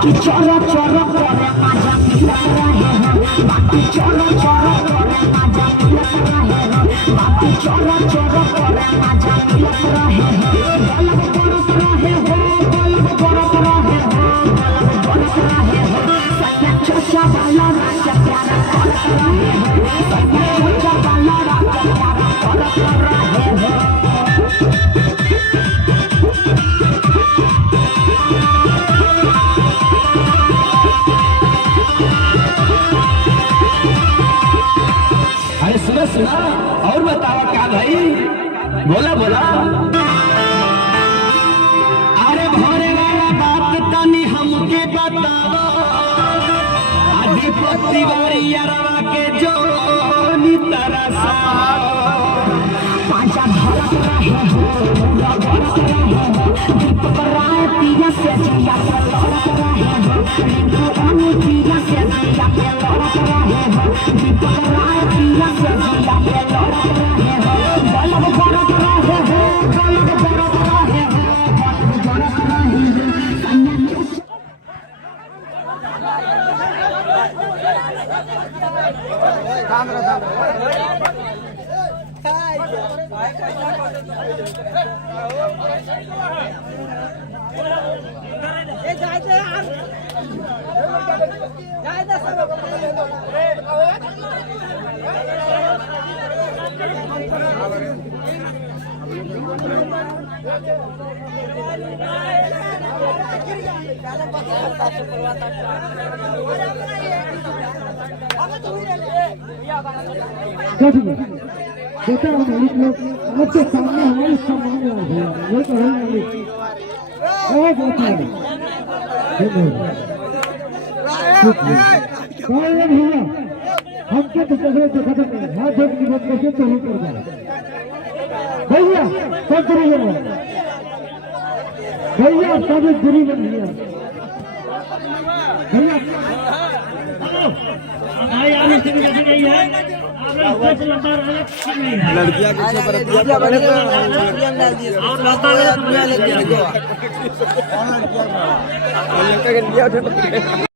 चोरो चोरो करे मजा मिलत रहे हो बाकी चोरो चोरो करे मजा मिलत रहे हो बाकी चोरो चोरो करे मजा मिलत रहे हो गलब बरस रहे हो गलब बरस रहे हो गलब बरस रहे हो सन्ना चोचा वाला राजा प्यारा करत रहे हो सन्ना चोचा वाला राजा प्यारा करत रहे हो। सुना और बताओ क्या भाई बोला बोला। अरे भोरे वाला बात तनी हमके बताओ अधिपति वारियरवा के जो तरसा पांचा धरत रहे हो धरत रहे हो दीपक राय पिया से जिया पे लड़त रहे हो रिंकू रानी पिया से जिया पे लड़त रहे हो दीपक राय पिया से जिया पे लड़त रहे हो गलब बरत रहे हो गलब बरत रहे हो गलब बरत रहे हो कन्या बेटा मालिक लोग मुझसे सामने हमारे सामने ये तो है मालिक बहुत अच्छा है भैया हमके तो चल रहे थे खत्म नहीं हाथ जोड़ की बात कैसे तो कर जाए भैया सब दूरी बन भैया सब दूरी बन भैया भैया भाई आने से भी कैसे गई है लड़कियां के ऊपर दिया बने तो और लड़का के लिया